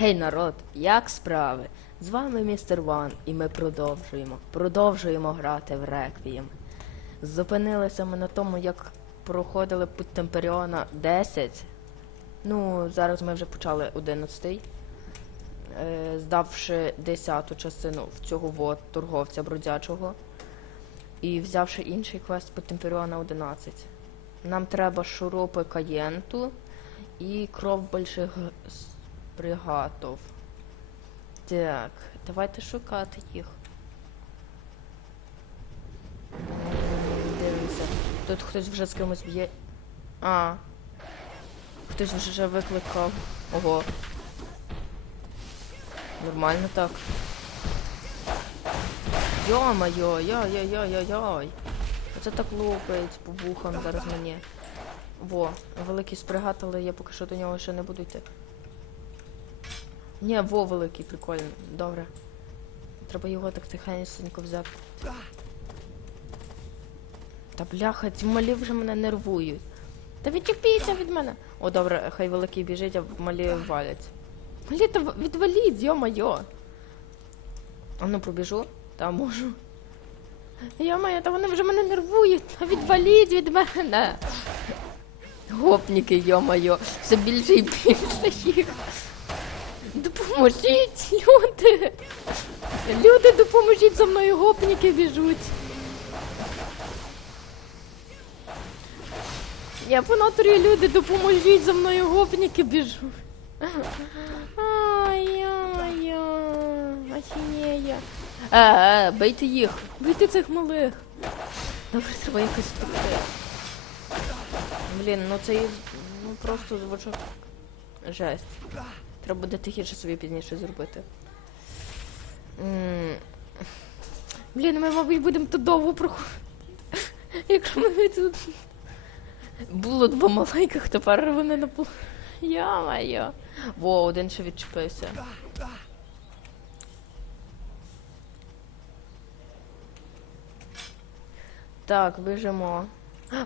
Гей, народ, як справи? З вами містер Ван, і ми продовжуємо. Продовжуємо грати в Реквієм. Зупинилися ми на тому, як проходили путь Темперіона 10. Ну, зараз ми вже почали 11. Е, здавши 10-ту частину в цього вот торговця бродячого. І взявши інший квест по Темперіона 11. Нам треба шурупи каєнту і кров больших спригатов. Так, давайте шукати їх. Дивимося. Тут хтось вже з кимось б'є. А. Хтось вже викликав. Ого. Нормально так. Йо-моє, йой-йой-йой-йой. Оце так лупить по вухам зараз мені. Во, великий спригат, але я поки що до нього ще не буду йти. Ні, во великий, прикольний. Добре. Треба його так тихенько взяти. Та бляха, ці малі вже мене нервують. Та відчепіться від мене. О, добре, хай великий біжить, а малі валять. Малі, та відваліть, йо-майо. А ну пробіжу? Та можу. Йо-моє, та вони вже мене нервують. Та відваліть від мене. Гопніки, йо-моє, все більше і більше їх. Допоможіть, люди. Люди, допоможіть за мною гопніки біжуть. Я по натурі люди, допоможіть за мною гопніки біжуть. Ахінея. Е, е, бийте їх, бийте цих малих. Добре, треба якось втекти. Блін, ну це ну просто звучок. Жесть. Треба буде тихіше собі пізніше зробити. Блін, ми, мабуть, будемо тут довго проходити. Якщо ми тут. Було два маленьких, тепер вони на пол. Я-моє. Во, один ще відчепився. Так, біжимо.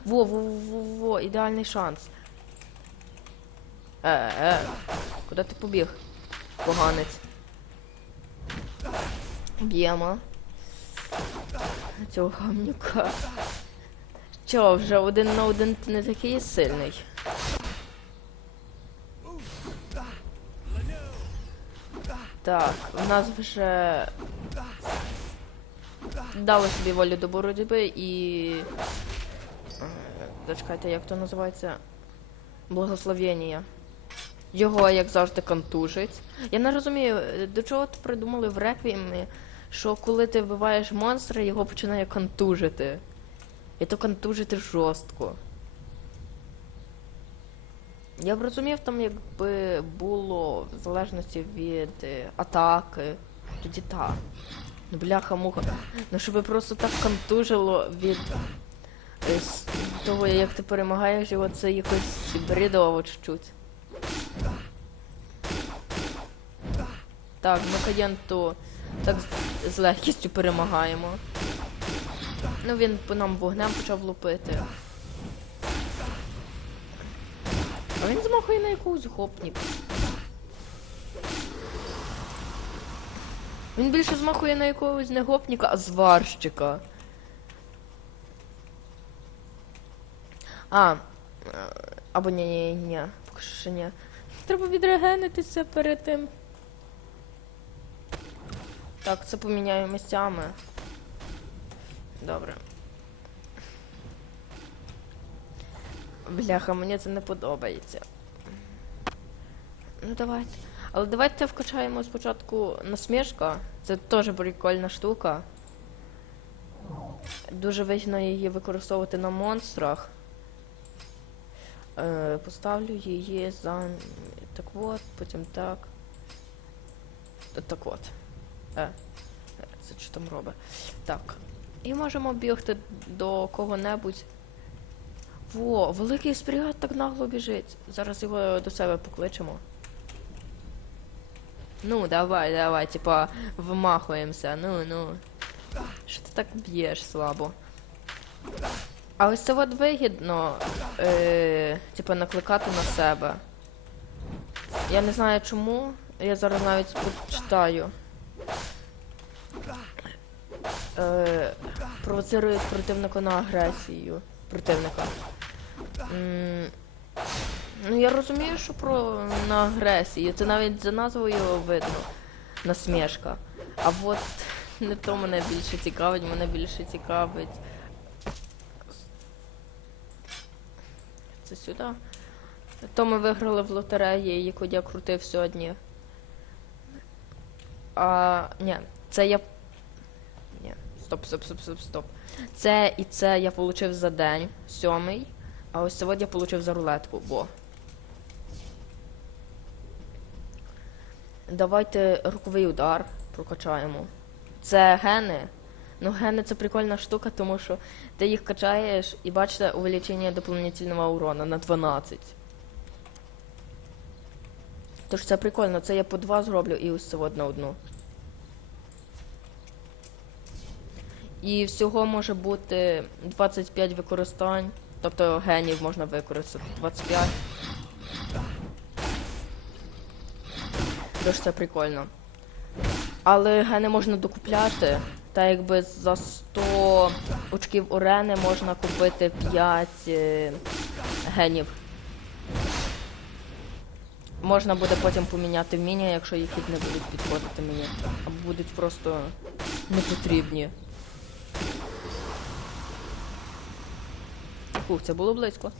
Во, во, во, во, ідеальний шанс. Е, е, куди ти побіг? Поганець. Б'ємо. Цього гамнюка. Що, вже один на один ти не такий сильний. Так, у нас вже дали собі волю до боротьби і. е, Зачекайте, як то називається? Благословення. Його, як завжди, контужить. Я не розумію, е, до чого ти придумали в реквіємі, що коли ти вбиваєш монстра, його починає контужити. І то контужити жорстко. Я б розумів, там якби було в залежності від е, атаки, тоді так. Ну бляха муха. Ну щоб просто так контужило від е, того, як ти перемагаєш його, це якось бредово чуть-чуть. Так, ми каєнту так з- легкістю перемагаємо. Ну він по нам вогнем почав лупити. А він змахує на якусь гопнік. Він більше змахує на якогось не гопніка, а зварщика. А. Або ні, ні, ні, поки що ні. Треба відрегенитися перед тим. Так, це поміняю місцями. Добре. Бляха, мені це не подобається. Ну давайте. Але давайте вкачаємо спочатку насмішка. Це теж прикольна штука. Дуже вигідно її використовувати на монстрах. Е, поставлю її за так от, потім так. Так от. Е. Це що там робить? Так. І можемо бігти до кого-небудь. Во, великий спригат так нагло біжить. Зараз його до себе покличемо. Ну, давай, давай, типа, вмахуємося. Ну, ну. Що ти так б'єш слабо? А ось це от вигідно, е, типа, накликати на себе. Я не знаю чому. Я зараз навіть почитаю. Е, провоцирують противника на агресію. Противника. М, ну я розумію, що про на агресію. Це навіть за назвою видно. Насмішка. А от не то мене більше цікавить, мене більше цікавить. Це сюди. То ми виграли в лотереї, яку я крутив сьогодні. А, ні, це я. Стоп, стоп, стоп, стоп, стоп. Це і це я отримав за день, сьомий. А ось сьогодні я отримав за рулетку, бо. Давайте руковий удар прокачаємо. Це гени. Ну, гени це прикольна штука, тому що ти їх качаєш і бачите увеличення дополнительного урона на 12. Тож це прикольно, це я по два зроблю і ось це от на одну. І всього може бути 25 використань. Тобто генів можна використати 25. Тож це прикольно. Але гени можна докупляти. Та якби за 100 очків орени можна купити 5 е, генів. Можна буде потім поміняти вміння, якщо їх не будуть підходити мені. Або будуть просто непотрібні. Фух, це було близько.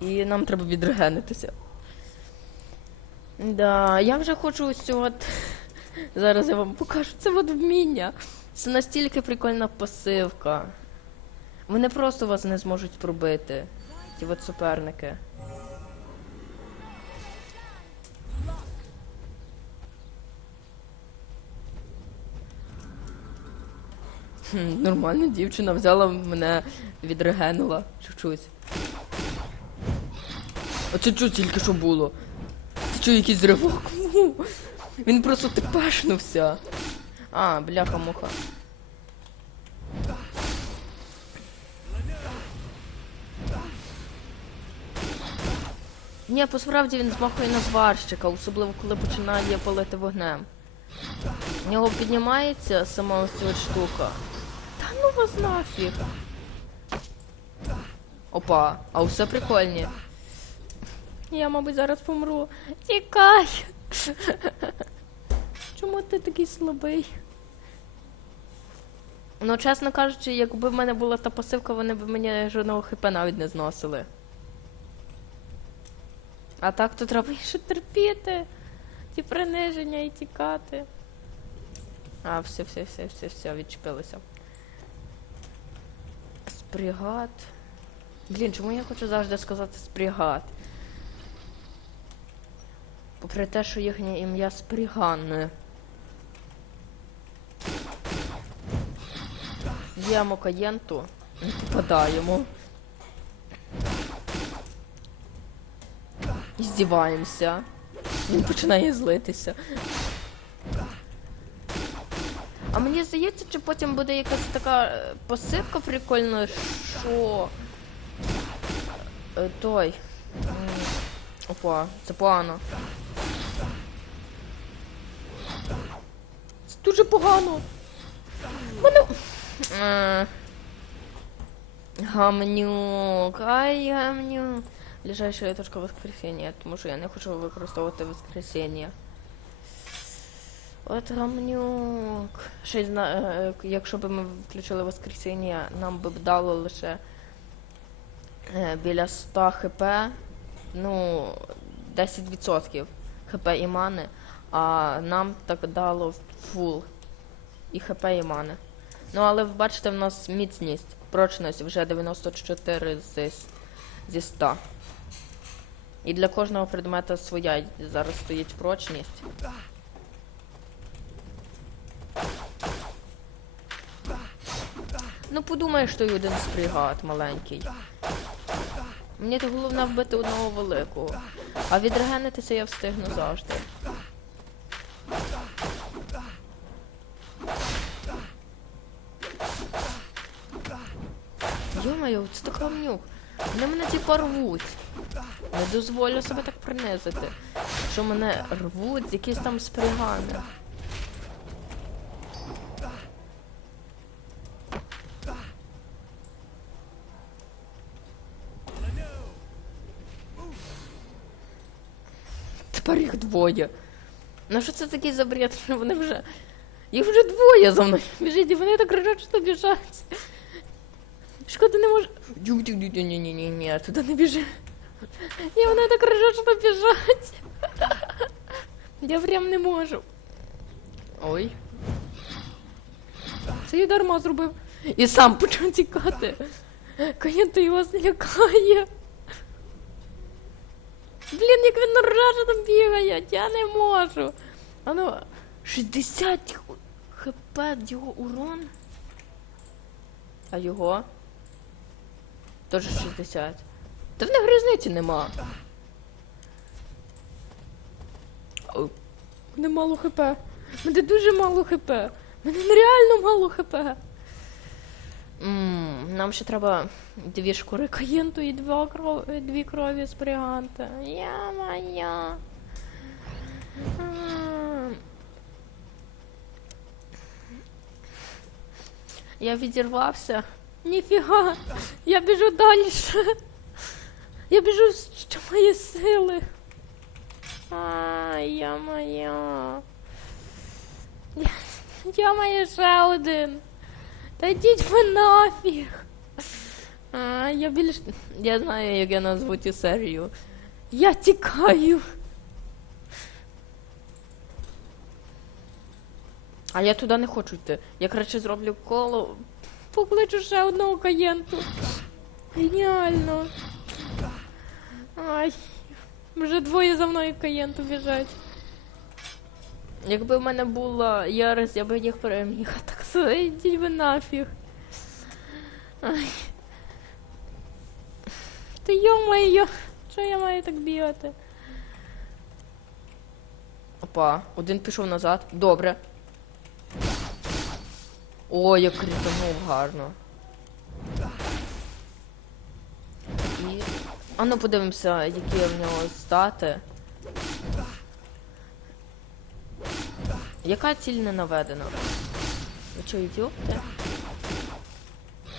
І нам треба відрегенитися. Да, я вже хочу ось от. Зараз я вам покажу це от вміння. Це настільки прикольна пасивка. Вони просто вас не зможуть пробити. Ті от суперники. Нормальна дівчина взяла мене, відрегенула чуть-чуть. А це тільки що було? Це що якийсь ривок? Він просто тепешнувся. А, бляха-муха. Ні, посправді він змахує на зварщика, особливо коли починає палити вогнем. В нього піднімається сама ось ця штука. Ну вас нафіг. Опа, а все прикольні. Я, мабуть, зараз помру. Тікай! Чому ти такий слабий? Ну, чесно кажучи, якби в мене була та пасивка, вони б мені жодного хп навіть не зносили. А так то треба ще терпіти. Ті приниження і тікати. А, все, все, все, все, все, відчепилося. Спригат. Блін, чому я хочу завжди сказати спригат? Попри те, що їхнє ім'я Спріган. Б'ємо каєнту, попадаємо. І здіваємося. Він починає злитися. Мені здається, чи потім буде якась така е, посипка прикольна, що. Е, Той. Опа, це погано. Це дуже погано. Мене. Е, Гамнюк, ай гамнюк. Ближайшая точка воскресіння, тому що я не хочу використовувати воскресіння. От гамнюк. Ще й зна... е, якщо б ми включили воскресіння, нам би дало лише е, біля 100 хп, ну, 10% хп і мани, а нам так дало фул і хп і мани. Ну, але ви бачите, в нас міцність, прочність вже 94 з, зі 100. І для кожного предмета своя зараз стоїть прочність. Ну подумаєш, що один спригат маленький. Мені то головне вбити одного великого. А відрегенитися я встигну завжди. Йо-моє, це так камнюк. Вони мене типа рвуть. Не дозволю себе так принизити. Що мене рвуть якісь там спригани. Тепер їх двоє. Ну що це такий за бред, що вони вже. Їх вже двоє за мною біжить, і вони так що біжать. Шкода не може. Ні-ні-ні, туди не біжи. І вони так що біжать. Я прям не можу. Ой. Це я дарма зробив. І сам почав тікати. Каєнто його злякає. Блін, як він ржа, бігає, я не можу. А ну, 60 хп його урон. А його? Теж 60. Та в них різниці нема. О, Мене мало хп. Мене дуже мало хп. Мене нереально мало хп. М, нам ще треба дві шкури каєнту і два кров... дві крові з бріганта. Я моя. Я відірвався. Ніфіга. Я біжу далі. Я біжу, що має сили. А, я моя. Я, я маю ще один. Та йдіть ви нафіг. А, я більш. Я знаю, як я назву цю серію. Я тікаю. А я туди не хочу йти. Я краще зроблю коло. Покличу ще одного каєнту. Геніально. Ай. Вже двоє за мною каєнту біжать. Якби в мене була ярость, я би їх переміг. Все, йдіть ви нафіг. Ай. Та йо-моє, що я маю так бігати? Опа, один пішов назад. Добре. О, я кританув гарно. І... А ну подивимося, які в нього стати. Яка ціль не наведена? Ви що, ідіоти?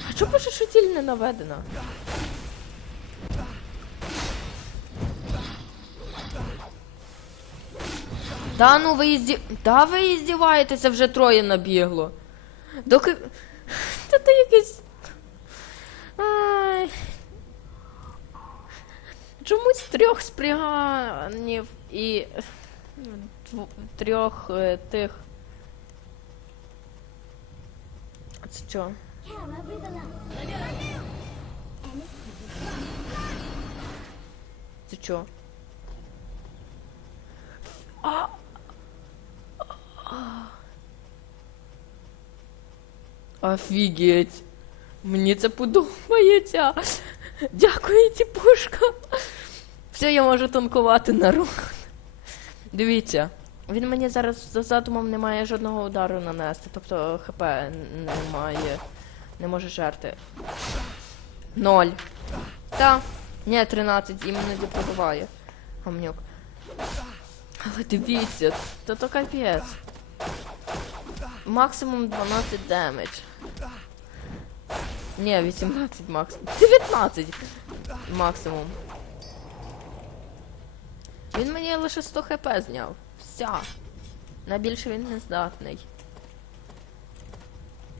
А чого пише, що ціль не наведена? Да ну ви ізді... Да ви іздіваєтеся, вже троє набігло. Доки. Та ти якийсь. Ай. Чомусь трьох спряганів і дв- трьох е, тих. А Це що? Це що? А. Офігеть. Мені це подобається. Дякую, тіпушка. Все, я можу танкувати народ. Дивіться, він мені зараз за задумом не має жодного удару нанести, тобто ХП немає. Не може жерти. Ноль. Та. Ні, 13, іноді пробиває. Гамнюк. Але дивіться, то то капець. Максимум 12 демедж. Ні, 18 максимум. 19 максимум. Він мені лише 100 хп зняв. Вся. На він не здатний.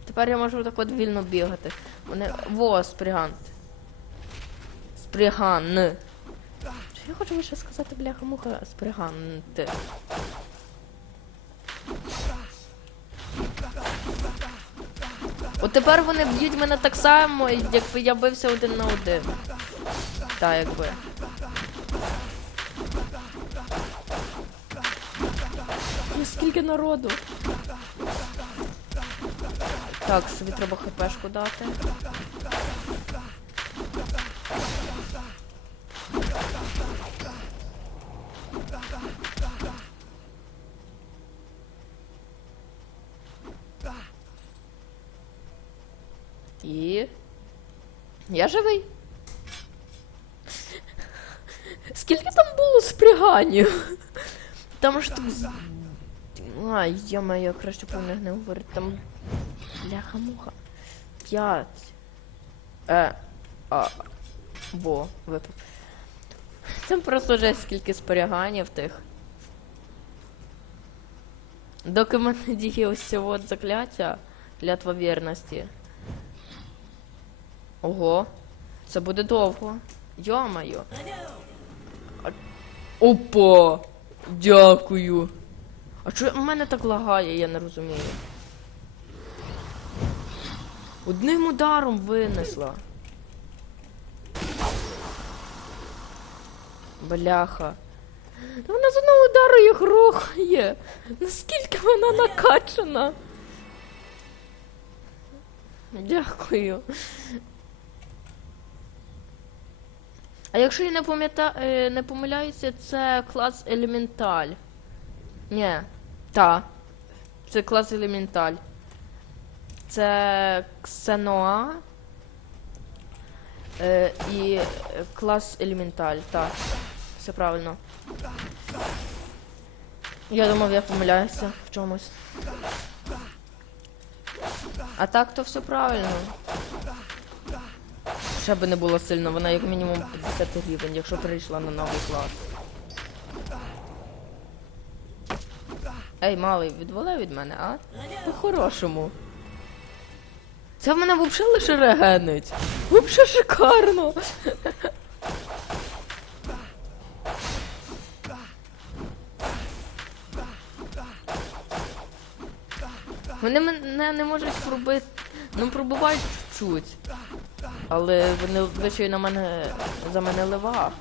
Тепер я можу так от вільно бігати. Вони. Во, спрігант. Спріган. Що я хочу лише сказати, бляха муха сприганти. От тепер вони б'ють мене так само, якби я бився один на один. Так, якби. Скільки народу? Так, собі треба хпшку дати. І. Я живий. мало спряганів. Там ж так. З- Ай, я краще про них не говорити. Там. Бляха-муха. П'ять. Е. А. Бо, випав. Там просто вже скільки споряганів тих. Доки мене діє ось це от закляття, клятва вірності. Ого, це буде довго. Йо-моє. Опа! Дякую. А чого в мене так лагає, я не розумію. Одним ударом винесла. Бляха. Та вона з одного удару їх рухає. Наскільки вона накачана. Дякую. А якщо я не пам'ятаю, не помиляюся, це клас елементаль. Ні, та. Це клас елементаль. Це Ксеноа. Е, і клас елементаль, так. Все правильно. Я думав, я помиляюся в чомусь. А так то все правильно. Ще би не було сильно, вона як мінімум 50 рівень, якщо перейшла на новий клас. Ей, малий, відвали від мене, а? По-хорошому. Це в мене взагалі лише регенить. Взагалі шикарно. Вони мене не можуть пробити. Ну, пробувають чуть. Але вони вишують на мене за мене левак.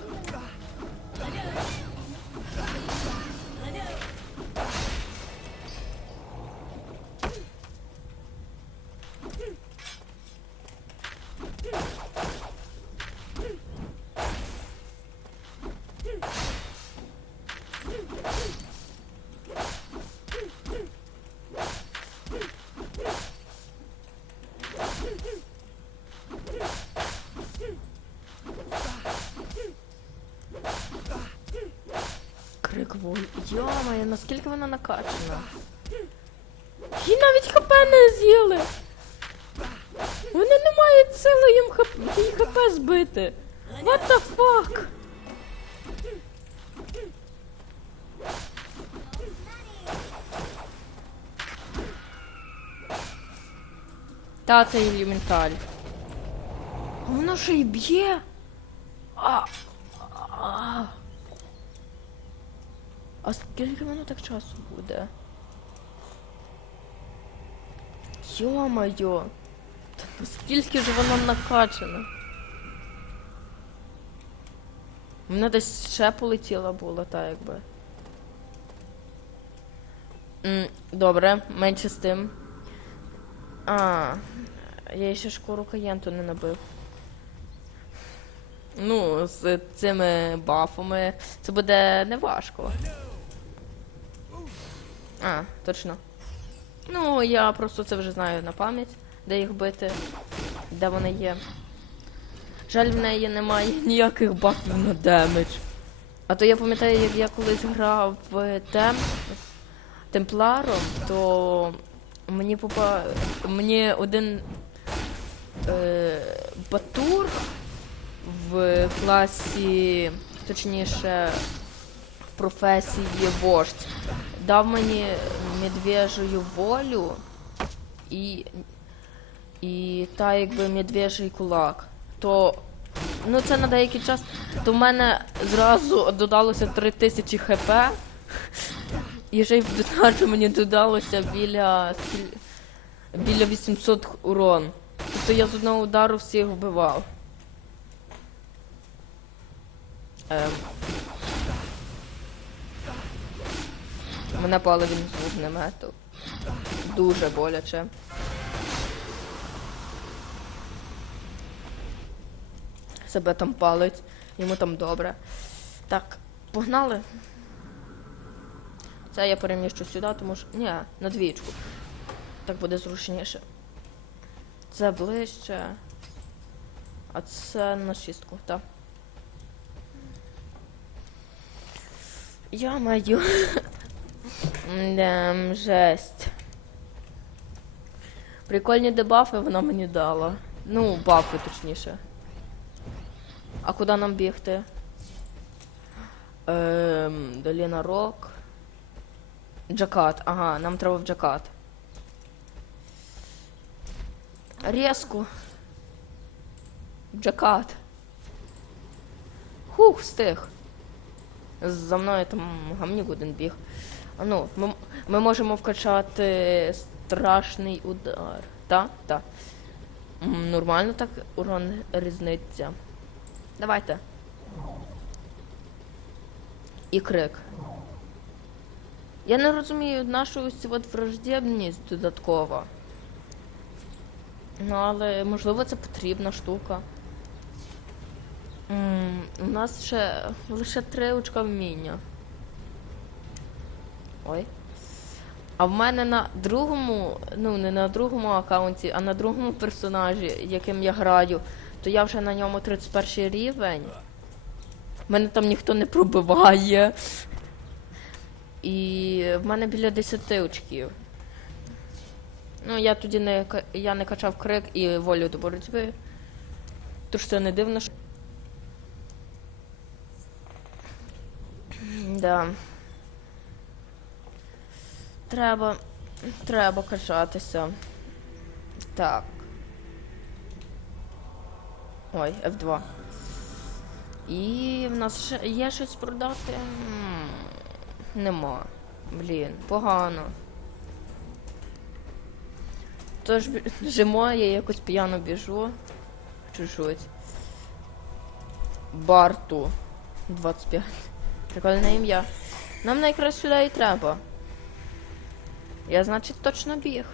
Йомає, наскільки вона накачана. Їй навіть хп не з'їли. Вони не мають сили їм хп, їй хп збити. What the fuck? Та це елементаль. Воно ще й б'є. А. А скільки воно так часу буде? Йо-моє! Та наскільки ж воно накачане? Вона десь ще полетіла була, та якби. М, добре, менше з тим. А, я ще шкуру каєнту не набив. Ну, з цими бафами це буде неважко. А, точно. Ну, я просто це вже знаю на пам'ять, де їх бити, де вони є. Жаль, в неї немає ніяких бафів на демедж. А то я пам'ятаю, як я колись грав тем Темпларом, то мені попа... мені один е... батур в класі, точніше, професії вождь, дав мені медвежою волю і, і та якби медвежий кулак. То ну це на деякий час, то в мене зразу додалося 3000 хп. І ще й в додачу мені додалося біля біля 800 урон. Тобто я з одного удару всіх вбивав. Ем. Мене пали він з вогнемету. Дуже боляче. Себе там палить, йому там добре. Так, погнали. Це я переміщу сюди, тому що. Ні, на двічку. Так буде зручніше. Це ближче. А це на шістку, так. Я маю. Дем, жесть. Прикольні дебафи вона мені дала. Ну, бафи точніше. А куди нам бігти? Ем, Доліна Рок. Джакат, ага, нам треба в Джакат. Резку. Джакат. Хух, встиг. За мною там гамнюк один біг. Ну, ми, ми можемо вкачати страшний удар. Так? Так. Нормально так урон різниця. Давайте. І крик. Я не розумію нашу ось от враждебність додаткова. Ну, але можливо це потрібна штука. М, у нас ще лише три очка вміння. Ой. А в мене на другому, ну не на другому аккаунті, а на другому персонажі, яким я граю, то я вже на ньому 31 рівень. Мене там ніхто не пробиває. І в мене біля 10 очків. Ну, я тоді не я не качав крик і волю до боротьби. Тож це не дивно, що. Да. Треба. Треба качатися. Так. Ой, F2. І в нас ще є щось продати? М, Нема. Блін, погано. Тож жимо, я якось п'яно біжу. Чуть-чуть. Барту. 25. Прикольне ім'я. Нам найкраще сюди і треба. Я, значить, точно біг.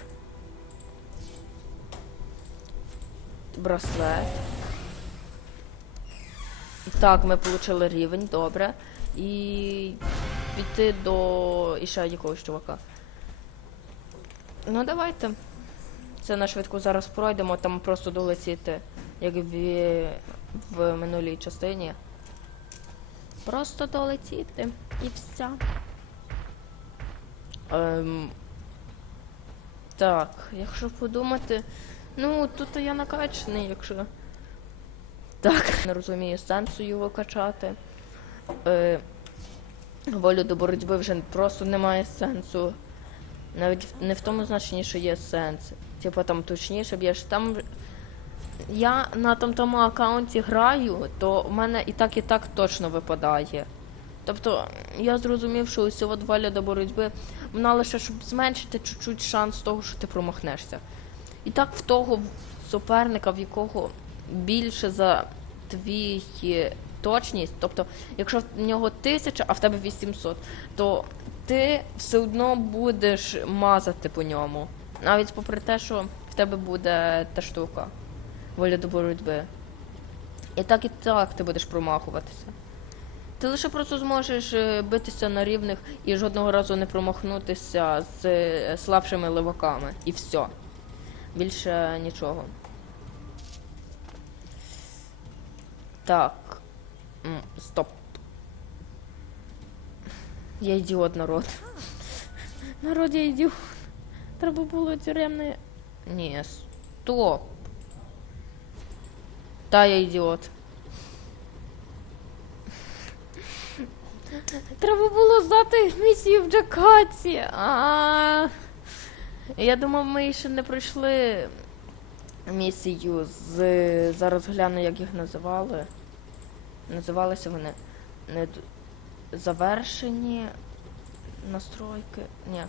Браслет. Так, ми отримали рівень, добре. І піти до іще якогось чувака. Ну, давайте. Це на швидку зараз пройдемо, там просто долетіти, як в, в минулій частині. Просто долетіти і все. Ем, так, якщо подумати. Ну, тут я накачаний, якщо. Так, не розумію сенсу його качати. Е, волю до боротьби вже просто немає сенсу. Навіть не в тому значенні, що є сенс. Типа там точніше б'єш. Там я на там тому аккаунті граю, то в мене і так, і так точно випадає. Тобто я зрозумів, що ось от воля до боротьби, вона лише щоб зменшити чуть-чуть шанс того, що ти промахнешся. І так в того суперника, в якого більше за твій точність, тобто, якщо в нього 1000, а в тебе 800, то ти все одно будеш мазати по ньому. Навіть попри те, що в тебе буде та штука воля до боротьби. І так і так ти будеш промахуватися. Ти лише просто зможеш е, битися на рівних і жодного разу не промахнутися з е, слабшими леваками. І все. Більше нічого. Так. Стоп. Я ідіот, народ. Народ, я ідіот. Треба було тюремне. Ні, стоп. Та я ідіот. Треба було здати місію в Джакаті. А. Я думав, ми ще не пройшли місію з. Зараз гляну, як їх називали. Називалися вони не завершені настройки. Ні.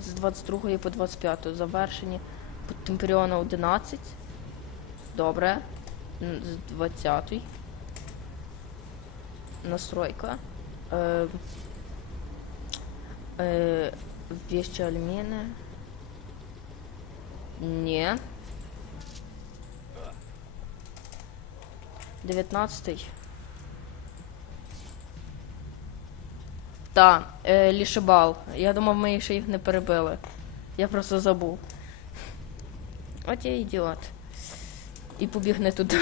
З 22 по 25 завершені. Темперіона 11. Добре. З 20. Настройка. Е, е, вещи Альміни. Ні. 19. Та, е, Лішебал. Я думав, ми ще їх не перебили. Я просто забув. От я ідіот. І побіг не туди.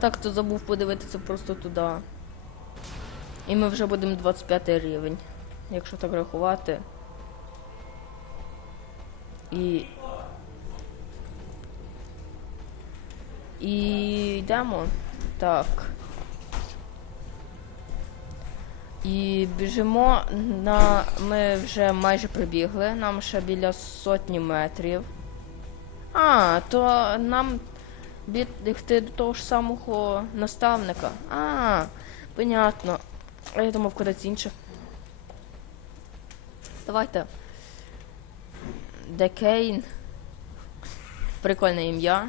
Так то забув подивитися просто туди. І ми вже будемо 25 рівень, якщо так рахувати. І. І йдемо. Так. І біжимо на. Ми вже майже прибігли, нам ще біля сотні метрів. А, то нам бігти до того ж самого наставника. А, понятно. А я думав, кудись інше. Давайте. Декейн. Прикольне ім'я.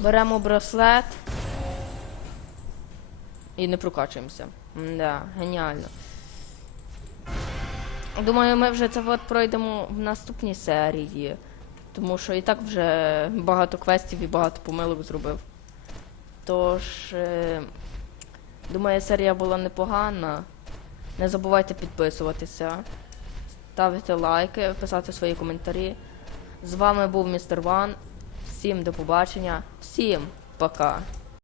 Беремо браслет. І не прокачуємося. Да, геніально. Думаю, ми вже це от пройдемо в наступній серії. Тому що і так вже багато квестів і багато помилок зробив. Тож, е, думаю, серія була непогана. Не забувайте підписуватися, ставити лайки, писати свої коментарі. З вами був містер Ван. Всім до побачення, всім пока.